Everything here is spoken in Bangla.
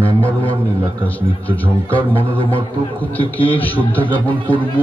নাম্বার ওয়ান নীলাকাশ নৃত্য ঝঙ্কার মনোরমার পক্ষ থেকে শ্রদ্ধা জ্ঞাপন করব